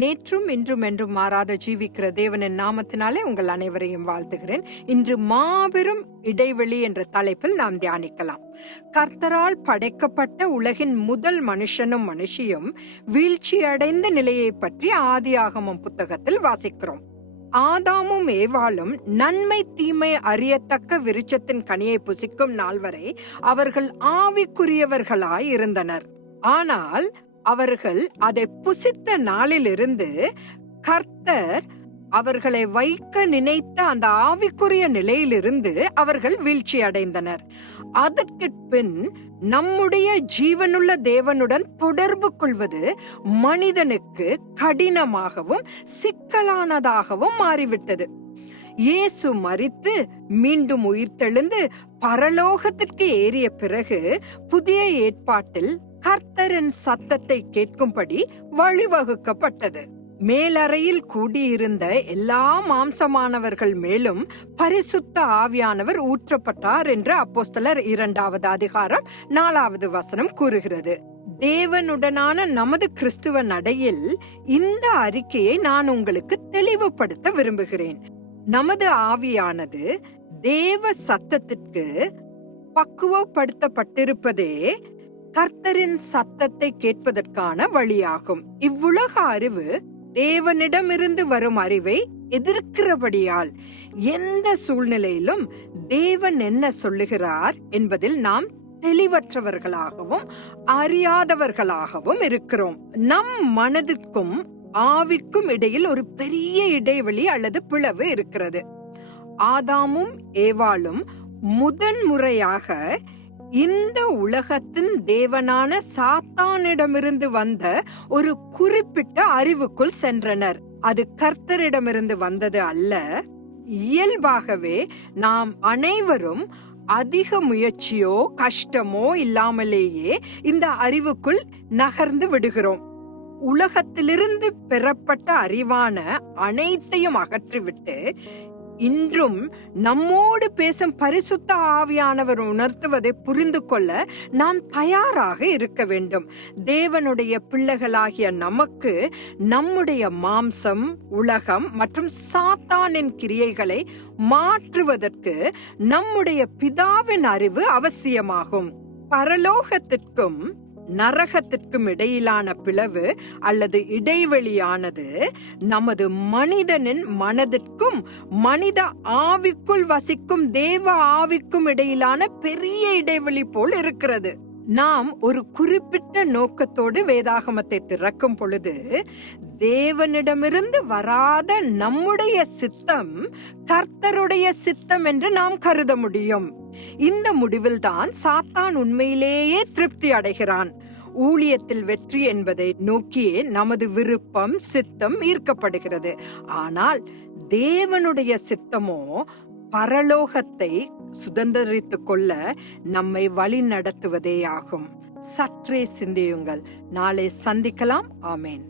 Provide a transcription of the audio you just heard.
நேற்றும் இன்றும் என்றும் மாறாத ஜீவிக்கிற தேவனின் நாமத்தினாலே உங்கள் அனைவரையும் வாழ்த்துகிறேன். இன்று மாபெரும் இடைவெளி என்ற தலைப்பில் நாம் தியானிக்கலாம். கர்த்தரால் படைக்கப்பட்ட உலகின் முதல் மனுஷனும் மனுஷியும் வீழ்ச்சியடைந்த நிலையை பற்றி ஆதியாகமம் புத்தகத்தில் வாசிக்கிறோம். ஆதாமும் ஏவாளும் நன்மை தீமை அறியத்தக்க விருச்சத்தின் கனியை புசிக்கும் நாள் வரை அவர்கள் ஆவிக்குரியவர்களாய் இருந்தனர். ஆனால் அவர்கள் அதை புசித்த நாளிலிருந்து கர்த்தர் அவர்களை வைக்க நினைத்த அந்த ஆவிக்குரிய நிலையிலிருந்து அவர்கள் வீழ்ச்சி அடைந்தனர். அதற்கு பின் நம்முடைய ஜீவனுள்ள தேவனுடன் தொடர்பு கொள்வது மனிதனுக்கு கடினமாகவும் சிக்கலானதாகவும் மாறிவிட்டது. இயேசு மரித்து மீண்டும் உயிர்த்தெழுந்து பரலோகத்திற்கு ஏறிய பிறகு புதிய ஏற்பாட்டில் கர்த்தரின் சத்தத்தை கேட்கும்படி வழிவகுக்கப்பட்டது. மேலறையில் கூடியிருந்த எல்லா மாம்சமானவர்கள் மேலும் பரிசுத்த ஆவியானவர் ஊற்றப்பட்டார் என்று அப்போஸ்தலர் இரண்டாவது அதிகாரம் நாலாவது வசனம் கூறுகிறது. தேவனுடனான நமது கிறிஸ்துவ நடையில் இந்த அறிக்கையை நான் உங்களுக்கு தெளிவுபடுத்த விரும்புகிறேன். நமது ஆவியானது தேவ சத்தத்திற்கு பக்குவப்படுத்தப்பட்டிருப்பதே கர்த்தரின் சத்தத்தை கேட்பதற்கான வழியாகும். இவ்வுலக அறிவு தேவனிடமிருந்து வரும் அறிவை எதிர்க்கிறபடியால் எந்த சூழ்நிலையிலும் தேவன் என்ன சொல்லுகிறார் என்பதில் நாம் தெளிவற்றவர்களாகவும் அறியாதவர்களாகவும் இருக்கிறோம். நம் மனதிற்கும் ஆவிக்கும் இடையில் ஒரு பெரிய இடைவெளி அல்லது பிளவு இருக்கிறது. ஆதாமும் ஏவாளும் முதன்முறையாக இந்த உலகத்தின் தேவனான சாத்தானிடமிருந்து வந்த ஒரு குறிப்பிட்ட அறிவுக்குள் சென்றனர். அது கர்த்தரிடமிருந்து வந்தது அல்ல. இயல்பாகவே நாம் அனைவரும் அதிக முயற்சியோ கஷ்டமோ இல்லாமலேயே இந்த அறிவுக்குள் நகர்ந்து விடுகிறோம். உலகத்திலிருந்து பெறப்பட்ட அறிவான அனைத்தையும் அகற்றிவிட்டு இன்றும் நம்மோடு பேசும் பரிசுத்த ஆவியானவர் உணர்த்துவதை புரிந்து கொள்ள நாம் தயாராக இருக்க வேண்டும். தேவனுடைய பிள்ளைகளாகிய நமக்கு நம்முடைய மாம்சம் உலகம் மற்றும் சாத்தானின் கிரியைகளை மாற்றுவதற்கு நம்முடைய பிதாவின் அறிவு அவசியமாகும். பரலோகத்திற்கும் நரகத்திற்கும் இடையிலான பிளவு அல்லது இடைவெளியானது நமது மனிதனின் மனதிற்கும் மனித ஆவிக்குள் வசிக்கும் தேவ ஆவிக்கும் இடையிலான பெரிய இடைவெளி போல் இருக்கிறது. நாம் ஒரு குறிப்பிட்ட நோக்கத்தோடு வேதாகமத்தை திறக்கும் பொழுது தேவனிடமிருந்து வராத நம்முடைய சித்தம் கர்த்தருடைய சித்தம் என்று நாம் கருத முடியும். இந்த முடிவில்தான் சாத்தான் உண்மையிலேயே திருப்தி அடைகிறான். ஊழியத்தில் வெற்றி என்பதை நோக்கியே நமது விருப்பம் சித்தம் ஈர்க்கப்படுகிறது. ஆனால் தேவனுடைய சித்தமோ பரலோகத்தை சுதந்திரித்து கொள்ள நம்மை வழி நடத்துவதே ஆகும் சற்றே சிந்தியுங்கள். நாளை சந்திக்கலாம். ஆமேன்.